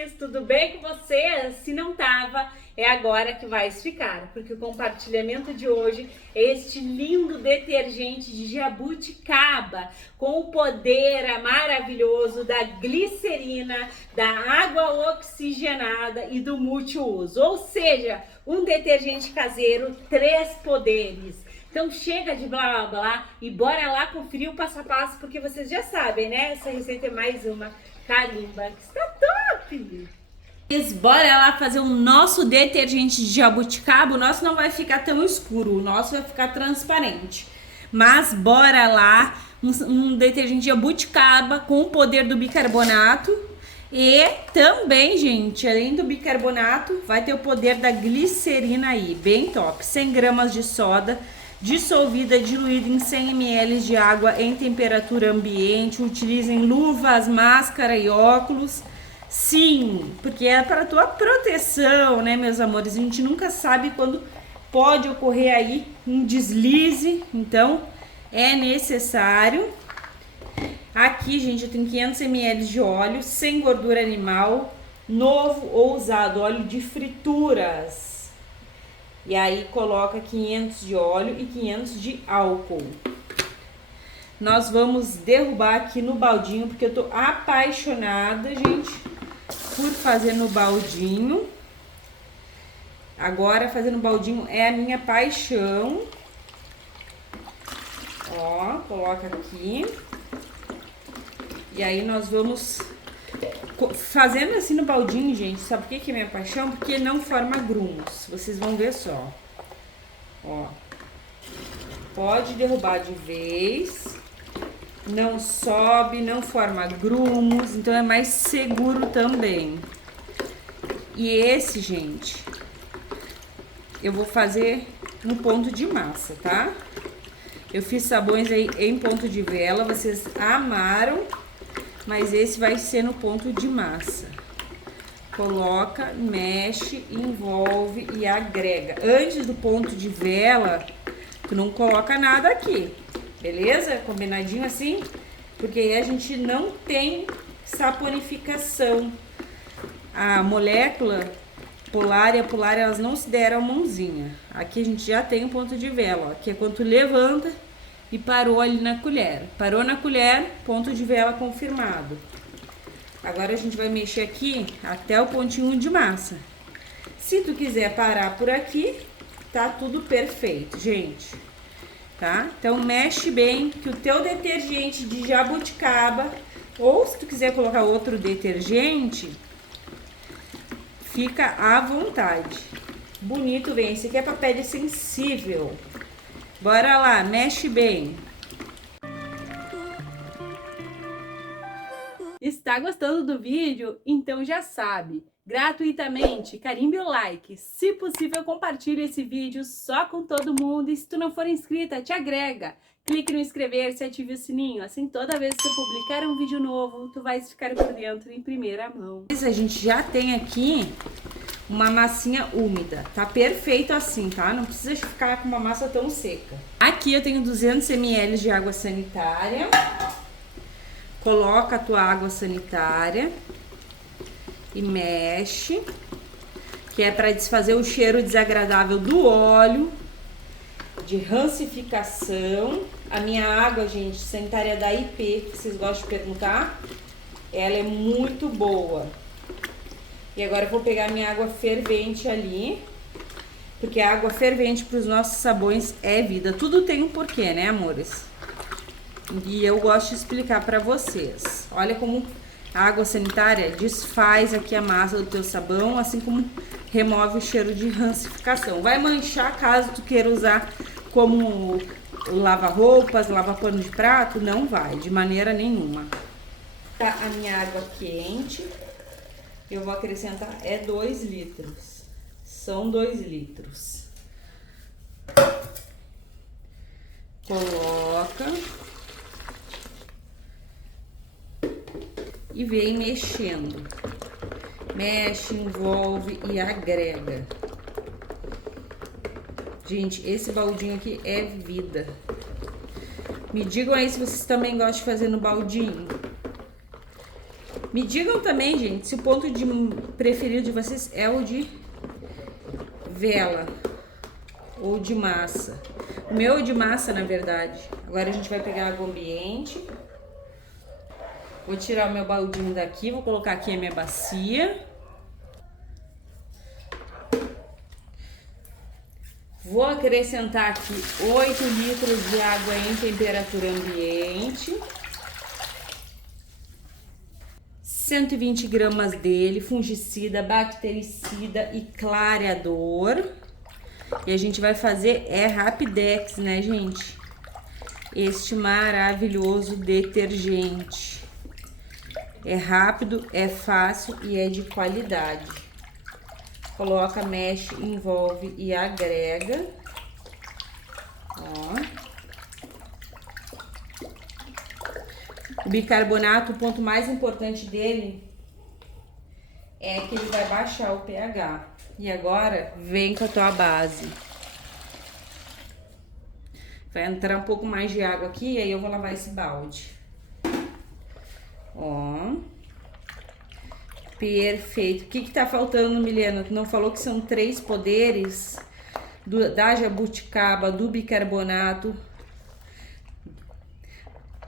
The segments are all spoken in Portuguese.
amores, tudo bem com vocês? Se não tava, é agora que vai ficar, porque o compartilhamento de hoje é este lindo detergente de jabuticaba com o poder maravilhoso da glicerina, da água oxigenada e do multiuso, ou seja, um detergente caseiro, 3 poderes. Então chega de blá blá blá e bora lá conferir o passo a passo, porque vocês já sabem, né? Essa receita é mais uma carimba que está top! Bora lá fazer o nosso detergente de jabuticaba. O nosso não vai ficar tão escuro, o nosso vai ficar transparente. Mas bora lá, um detergente de jabuticaba com o poder do bicarbonato. E também, gente, além do bicarbonato, vai ter o poder da glicerina aí, bem top. 100 gramas de soda dissolvida, diluída em 100 ml de água em temperatura ambiente. Utilizem luvas, máscara e óculos. Sim, porque é para tua proteção, né, meus amores? A gente nunca sabe quando pode ocorrer aí um deslize, então é necessário. Aqui, gente, eu tenho 500 ml de óleo sem gordura animal, novo ou usado, óleo de frituras. E aí coloca 500 de óleo e 500 de álcool. Nós vamos derrubar aqui no baldinho, porque eu tô apaixonada, gente, por fazer no baldinho. Agora, fazer no baldinho é a minha paixão. Ó, coloca aqui. E aí nós vamos fazendo assim no baldinho, gente. Sabe por que é minha paixão? Porque não forma grumos. Vocês vão ver só. Ó. Pode derrubar de vez. Não sobe, não forma grumos. Então é mais seguro também. E esse, gente, eu vou fazer no ponto de massa, tá? Eu fiz sabões aí em ponto de vela. Vocês amaram. Mas esse vai ser no ponto de massa. Coloca, mexe, envolve e agrega. Antes do ponto de vela, tu não coloca nada aqui, beleza? Combinadinho assim? Porque aí a gente não tem saponificação. A molécula polar e a polar, elas não se deram a mãozinha. Aqui a gente já tem o ponto de vela, ó, que é quando tu levanta e parou ali na colher. Parou na colher, ponto de vela confirmado. Agora a gente vai mexer aqui até o pontinho de massa. Se tu quiser parar por aqui, tá tudo perfeito, gente. Tá? Então mexe bem, que o teu detergente de jabuticaba, ou se tu quiser colocar outro detergente, fica à vontade. Bonito, vem. Esse aqui é pra pele sensível. Bora lá, mexe bem. Está gostando do vídeo? Então já sabe, gratuitamente, carimbe o like. Se possível, compartilhe esse vídeo só com todo mundo. E se tu não for inscrita, te agrega. Clique no inscrever-se e ative o sininho. Assim, toda vez que eu publicar um vídeo novo, tu vais ficar por dentro em primeira mão. A gente já tem aqui uma massinha úmida, tá perfeito assim, tá? Não precisa ficar com uma massa tão seca. Aqui eu tenho 200 ml de água sanitária. Coloca a tua água sanitária e mexe, que é para desfazer o cheiro desagradável do óleo, de rancificação. A minha água, gente, sanitária da IP, que vocês gostam de perguntar, ela é muito boa. E agora eu vou pegar minha água fervente ali, porque a água fervente para os nossos sabões é vida. Tudo tem um porquê, né, amores? E eu gosto de explicar para vocês. Olha como a água sanitária desfaz aqui a massa do teu sabão, assim como remove o cheiro de rancificação. Vai manchar caso tu queira usar como lava-roupas, lava-pano de prato? Não vai, de maneira nenhuma. Tá a minha água quente. Eu vou acrescentar 2 litros. São 2 litros. Coloca. E vem mexendo. Mexe, envolve e agrega. Gente, esse baldinho aqui é vida. Me digam aí se vocês também gostam de fazer no baldinho. Me digam também, gente, se o ponto de preferido de vocês é o de vela ou de massa. O meu é de massa, na verdade. Agora a gente vai pegar água ambiente. Vou tirar o meu baldinho daqui, vou colocar aqui a minha bacia. Vou acrescentar aqui 8 litros de água em temperatura ambiente. 120 gramas dele, fungicida, bactericida e clareador. E a gente vai fazer Rapidex, né, gente? Este maravilhoso detergente. É rápido, é fácil e é de qualidade. Coloca, mexe, envolve e agrega. Ó. O bicarbonato, o ponto mais importante dele é que ele vai baixar o pH. E agora, vem com a tua base. Vai entrar um pouco mais de água aqui, e aí eu vou lavar esse balde. Ó. Perfeito. O que que tá faltando, Milena? Tu não falou que são 3 poderes da jabuticaba, do bicarbonato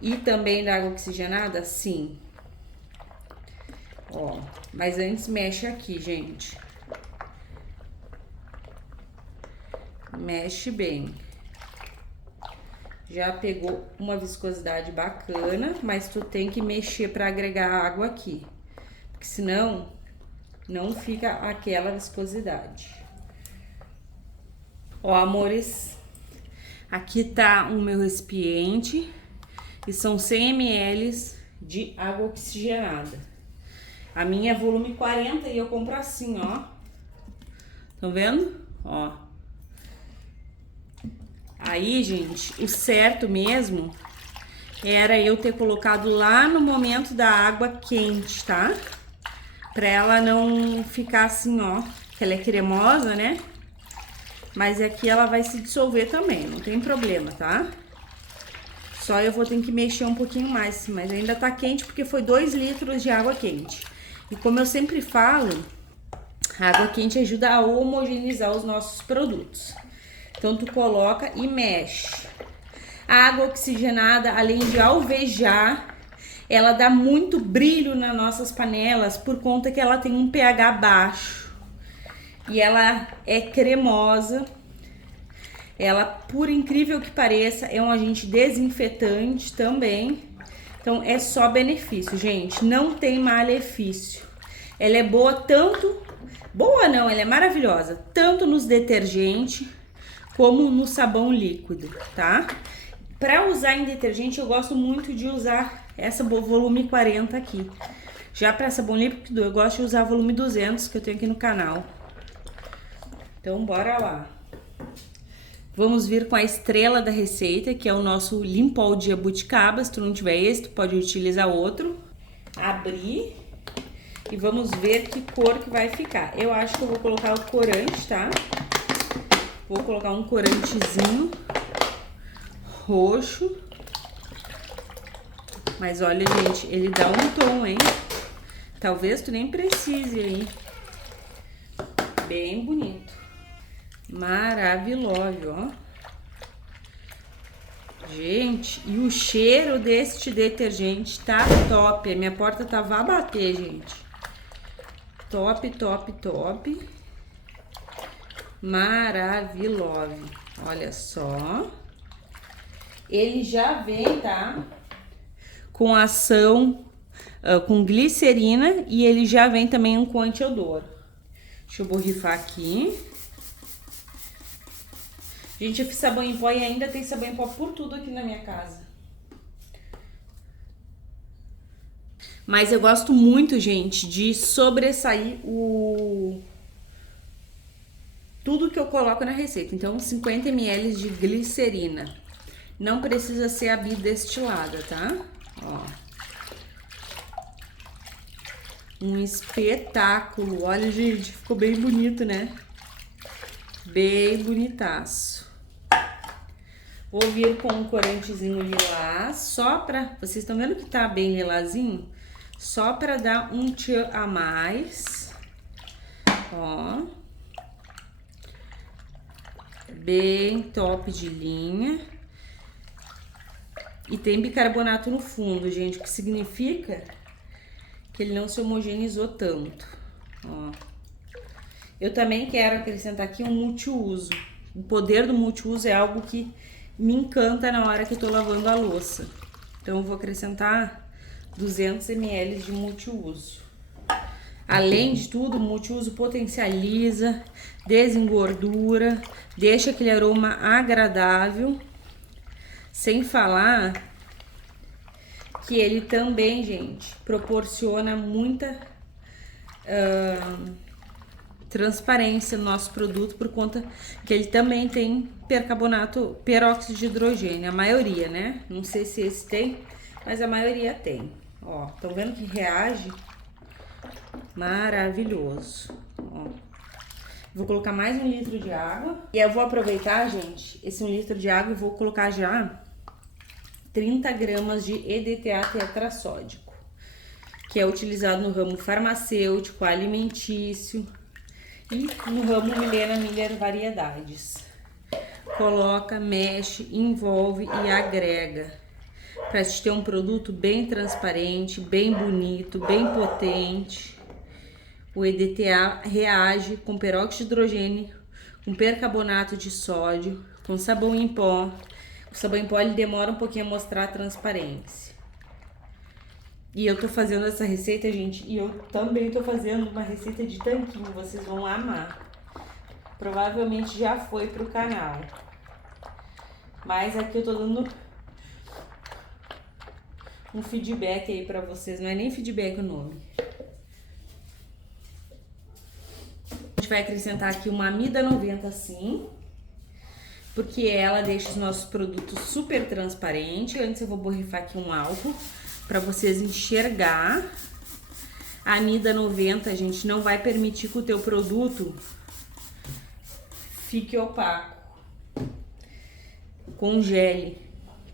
e também da água oxigenada? Sim. Ó, mas antes mexe aqui, gente. Mexe bem. Já pegou uma viscosidade bacana, mas tu tem que mexer para agregar água aqui. Porque senão, não fica aquela viscosidade. Ó, amores, aqui tá o meu recipiente e são 100 ml de água oxigenada. A minha é volume 40 e eu compro assim, ó. Estão vendo? Ó. Aí, gente, o certo mesmo era eu ter colocado lá no momento da água quente, tá? Pra ela não ficar assim, ó, que ela é cremosa, né? Mas aqui ela vai se dissolver também, não tem problema, tá? Só eu vou ter que mexer um pouquinho mais, mas ainda tá quente porque foi 2 litros de água quente. E como eu sempre falo, a água quente ajuda a homogeneizar os nossos produtos. Então, tu coloca e mexe. A água oxigenada, além de alvejar, ela dá muito brilho nas nossas panelas por conta que ela tem um pH baixo. E ela é cremosa. Ela, por incrível que pareça, é um agente desinfetante também. Então, é só benefício, gente. Não tem malefício. Ela é boa tanto... Boa não, ela é maravilhosa. Tanto nos detergentes como no sabão líquido, tá? Para usar em detergente, eu gosto muito de usar essa volume 40 aqui. Já para sabão líquido, eu gosto de usar volume 200, que eu tenho aqui no canal. Então, bora lá. Vamos vir com a estrela da receita, que é o nosso Limpol de jabuticaba. Se tu não tiver esse, tu pode utilizar outro. Abrir e vamos ver que cor que vai ficar. Eu acho que eu vou colocar o corante, tá? Vou colocar um corantezinho roxo. Mas olha, gente, ele dá um tom, hein? Talvez tu nem precise aí. Bem bonito. Maravilhoso, ó. Gente, e o cheiro deste detergente tá top. A minha porta tava a bater, gente. Top, top, top. Maravilhoso. Olha só. Ele já vem, tá? Com ação, com glicerina, e ele já vem também com antiodor. Deixa eu borrifar aqui. Gente, eu fiz sabão em pó e ainda tem sabão em pó por tudo aqui na minha casa. Mas eu gosto muito, gente, de sobressair tudo que eu coloco na receita. Então, 50 ml de glicerina. Não precisa ser a bidestilada, tá? Ó. Um espetáculo. Olha, gente, ficou bem bonito, né? Bem bonitaço. Vou vir com um corantezinho lilás, só pra... Vocês estão vendo que tá bem lilazinho? só para dar um tchan a mais. Ó. Bem top de linha. E tem bicarbonato no fundo, gente, o que significa que ele não se homogeneizou tanto. Ó. Eu também quero acrescentar aqui um multiuso. O poder do multiuso é algo que me encanta na hora que eu tô lavando a louça. Então eu vou acrescentar 200 ml de multiuso. Além de tudo, o multiuso potencializa, desengordura, deixa aquele aroma agradável. Sem falar que ele também, gente, proporciona muita transparência no nosso produto, por conta que ele também tem peróxido de hidrogênio, a maioria, né? Não sei se esse tem, mas a maioria tem. Ó, estão vendo que reage? Maravilhoso. Ó. Vou colocar mais 1 litro de água. E eu vou aproveitar, gente, esse 1 litro de água e vou colocar já 30 gramas de EDTA tetrassódico, que é utilizado no ramo farmacêutico, alimentício e no ramo Milena Miller Variedades. Coloca, mexe, envolve e agrega para te ter um produto bem transparente, bem bonito, bem potente. O EDTA reage com peróxido de hidrogênio, com percarbonato de sódio, com sabão em pó. O sabão em pó ele demora um pouquinho a mostrar a transparência. E eu tô fazendo essa receita, gente, e eu também tô fazendo uma receita de tanquinho, vocês vão amar. Provavelmente já foi pro canal. Mas aqui eu tô dando um feedback aí pra vocês, não é nem feedback o nome. A gente vai acrescentar aqui uma amida 90 assim, porque ela deixa os nossos produtos super transparentes. Antes eu vou borrifar aqui um álcool para vocês enxergar. A amida 90, gente, não vai permitir que o teu produto fique opaco, congele,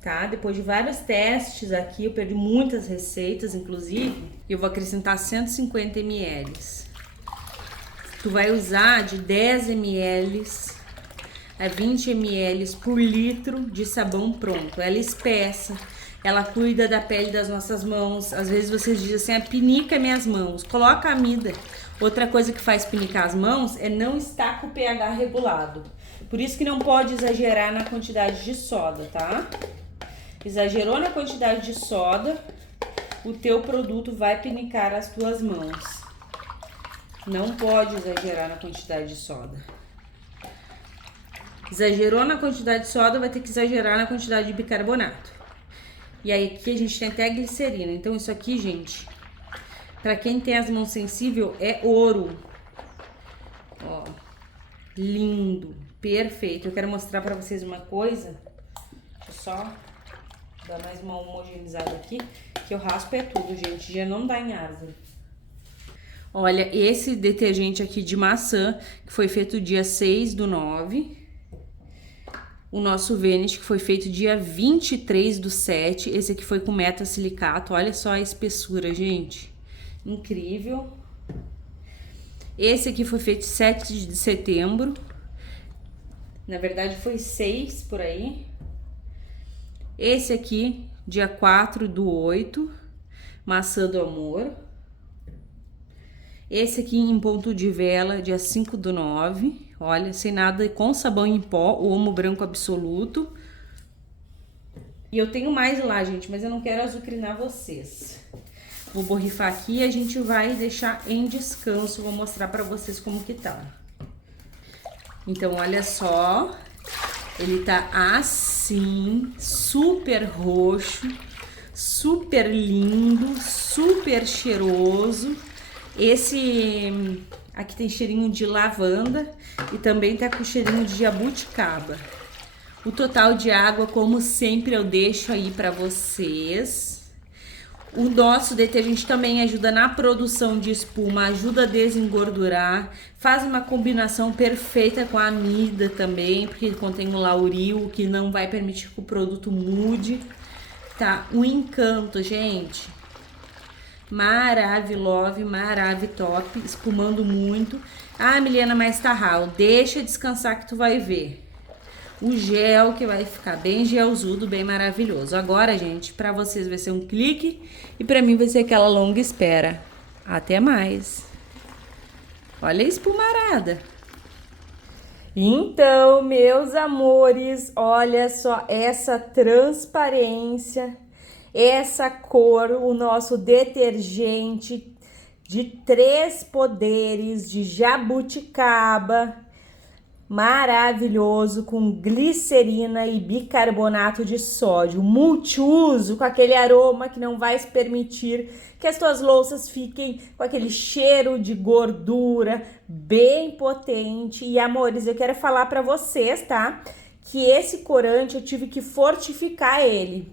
tá? Depois de vários testes aqui, eu perdi muitas receitas, inclusive, eu vou acrescentar 150 ml. Tu vai usar de 10 ml a 20 ml por litro de sabão pronto. Ela é espessa, ela cuida da pele das nossas mãos. Às vezes vocês dizem assim, pinica minhas mãos. Coloca a amida. Outra coisa que faz pinicar as mãos é não estar com o pH regulado. Por isso que não pode exagerar na quantidade de soda, tá? Exagerou na quantidade de soda, o teu produto vai pinicar as tuas mãos. Não pode exagerar na quantidade de soda. Exagerou na quantidade de soda, vai ter que exagerar na quantidade de bicarbonato. E aí aqui a gente tem até a glicerina. Então isso aqui, gente, pra quem tem as mãos sensíveis, é ouro. Ó, lindo, perfeito. Eu quero mostrar pra vocês uma coisa. Deixa eu só dar mais uma homogeneizada aqui, que eu raspo é tudo, gente, já não dá em árvore. Olha, esse detergente aqui de maçã, que foi feito dia 6/9. O nosso Vanish, que foi feito dia 23/7. Esse aqui foi com metasilicato. Olha só a espessura, gente. Incrível. Esse aqui foi feito 7 de setembro. Na verdade, foi 6 por aí. Esse aqui, dia 4/8. Maçã do amor. Esse aqui em ponto de vela, dia 5/9. Olha, sem nada, com sabão em pó, o Omo Branco Absoluto. E eu tenho mais lá, gente, mas eu não quero azucrinar vocês. Vou borrifar aqui e a gente vai deixar em descanso. Vou mostrar pra vocês como que tá. Então, olha só. Ele tá assim, super roxo, super lindo, super cheiroso. Esse aqui tem cheirinho de lavanda e também tá com cheirinho de jabuticaba. O total de água, como sempre, eu deixo aí pra vocês. O nosso detergente também ajuda na produção de espuma, ajuda a desengordurar, faz uma combinação perfeita com a amida também, porque contém o lauril, que não vai permitir que o produto mude. Tá um encanto, gente. Maravilhosa, top, espumando muito. Ah, Milena, mas tá ralo. Deixa descansar que tu vai ver. O gel que vai ficar bem gelzudo, bem maravilhoso. Agora, gente, pra vocês vai ser um clique e pra mim vai ser aquela longa espera. Até mais. Olha a espumarada. Então, meus amores, olha só essa transparência, essa cor, o nosso detergente de 3 poderes de jabuticaba, maravilhoso, com glicerina e bicarbonato de sódio, multiuso, com aquele aroma que não vai se permitir que as tuas louças fiquem com aquele cheiro de gordura bem potente. E amores, eu quero falar para vocês, tá? Que esse corante eu tive que fortificar ele,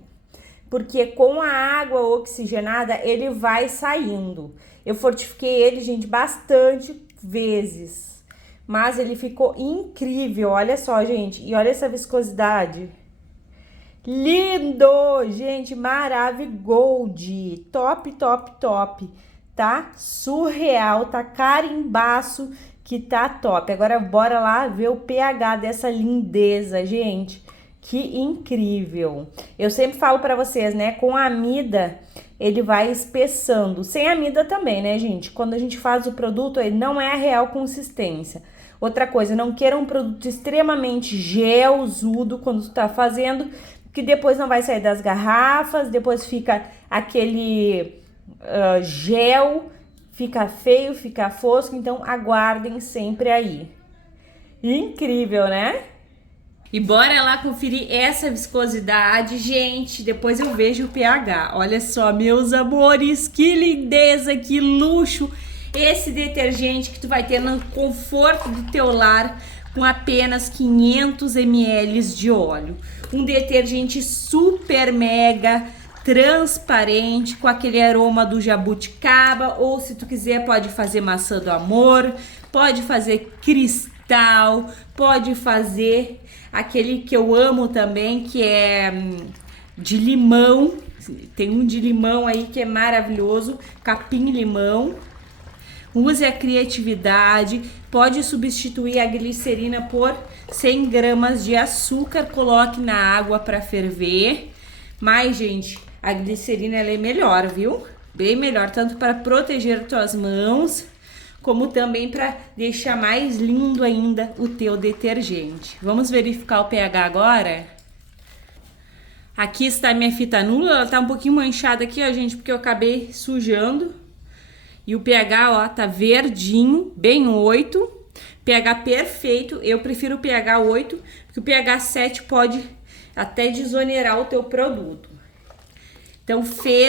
porque com a água oxigenada ele vai saindo. Eu fortifiquei ele, gente, bastante vezes, mas ele ficou incrível. Olha só, gente, e olha essa viscosidade. Lindo, gente, maravigold, top, tá? Surreal, tá carimbaço que tá top. Agora bora lá ver o pH dessa lindeza, gente. Que incrível. Eu sempre falo pra vocês, né, com a amida ele vai espessando. Sem amida também, né, gente? Quando a gente faz o produto, ele não é a real consistência. Outra coisa, não queira um produto extremamente gelzudo quando tu tá fazendo, que depois não vai sair das garrafas, depois fica aquele gel, fica feio, fica fosco, então aguardem sempre aí. Incrível, né? E bora lá conferir essa viscosidade, gente, depois eu vejo o pH. Olha só, meus amores, que lindeza, que luxo esse detergente que tu vai ter no conforto do teu lar, com apenas 500 ml de óleo. Um detergente super mega transparente, com aquele aroma do jabuticaba, ou se tu quiser pode fazer maçã do amor, pode fazer cristal, pode fazer aquele que eu amo também, que é de limão. Tem um de limão aí que é maravilhoso, capim limão. Use a criatividade, pode substituir a glicerina por 100 gramas de açúcar, coloque na água para ferver. Mas, gente, a glicerina ela é melhor, viu? Bem melhor, tanto para proteger tuas mãos, como também para deixar mais lindo ainda o teu detergente. Vamos verificar o pH agora? Aqui está a minha fita nula, ela tá um pouquinho manchada aqui, ó, gente, porque eu acabei sujando. E o pH, ó, tá verdinho, bem 8. pH perfeito, eu prefiro o pH 8, porque o pH 7 pode até desonerar o teu produto. Então,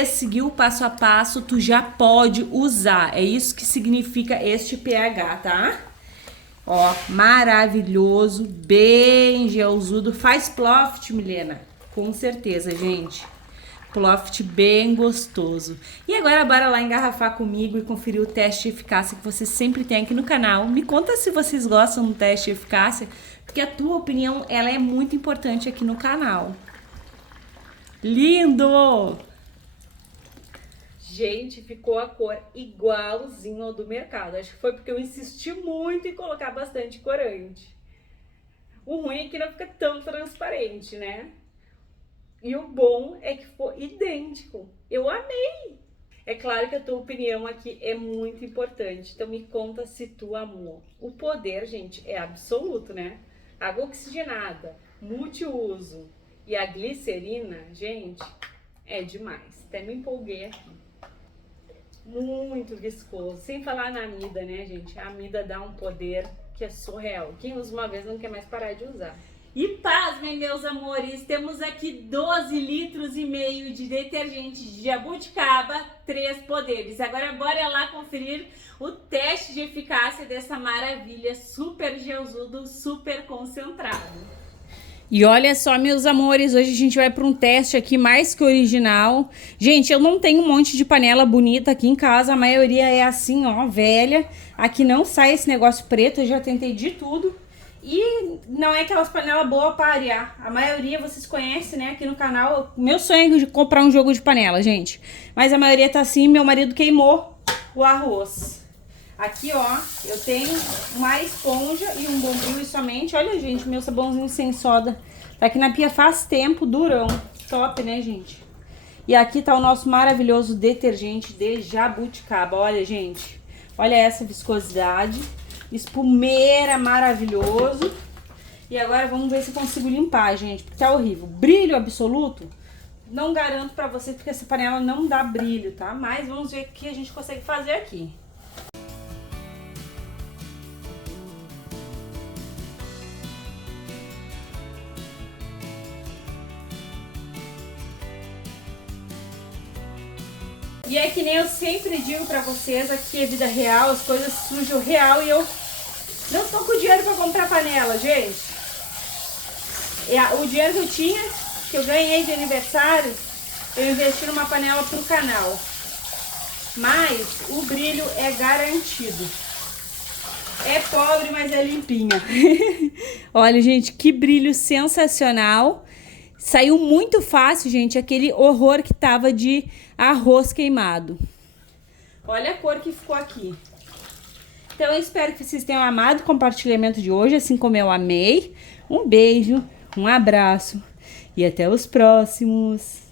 seguiu o passo a passo, tu já pode usar. É isso que significa este pH, tá? Ó, maravilhoso, bem gelzudo. Faz Ploft, Milena? Com certeza, gente. Ploft bem gostoso. E agora bora lá engarrafar comigo e conferir o teste de eficácia que você sempre tem aqui no canal. Me conta se vocês gostam do teste de eficácia, porque a tua opinião ela é muito importante aqui no canal. Lindo! Gente, ficou a cor igualzinho ao do mercado. Acho que foi porque eu insisti muito em colocar bastante corante. O ruim é que não fica tão transparente, né? E o bom é que ficou idêntico. Eu amei! É claro que a tua opinião aqui é muito importante. Então me conta se tu amou. O poder, gente, é absoluto, né? Água oxigenada, multiuso e a glicerina, gente, é demais. Até me empolguei aqui. Muito viscoso. Sem falar na amida, né, gente? A amida dá um poder que é surreal. Quem usa uma vez não quer mais parar de usar. E pasmem, meus amores, temos aqui 12 litros e meio de detergente de jabuticaba, 3 poderes. Agora bora lá conferir o teste de eficácia dessa maravilha super gelzudo, super concentrado. E olha só, meus amores, hoje a gente vai para um teste aqui mais que original. Gente, eu não tenho um monte de panela bonita aqui em casa, a maioria é assim, ó, velha. Aqui não sai esse negócio preto, eu já tentei de tudo. E não é aquelas panelas boas para arear. A maioria vocês conhecem, né, aqui no canal. Meu sonho é de comprar um jogo de panela, gente. Mas a maioria tá assim, meu marido queimou o arroz. Aqui, ó, eu tenho uma esponja e um bombril e somente. Olha, gente, meu sabãozinho sem soda. Tá aqui na pia faz tempo, durão. Top, né, gente? E aqui tá o nosso maravilhoso detergente de jabuticaba. Olha, gente, olha essa viscosidade. Espumeira, maravilhoso. E agora vamos ver se eu consigo limpar, gente, porque tá horrível. Brilho absoluto, não garanto pra vocês, porque essa panela não dá brilho, tá? Mas vamos ver o que a gente consegue fazer aqui. E é que nem eu sempre digo pra vocês, aqui é vida real, as coisas sujam real e eu não tô com dinheiro pra comprar panela, gente. O dinheiro que eu tinha, que eu ganhei de aniversário, eu investi numa panela pro canal. Mas o brilho é garantido. É pobre, mas é limpinha. Olha, gente, que brilho sensacional. Saiu muito fácil, gente, aquele horror que tava de arroz queimado. Olha a cor que ficou aqui. Então eu espero que vocês tenham amado o compartilhamento de hoje, assim como eu amei. Um beijo, um abraço e até os próximos.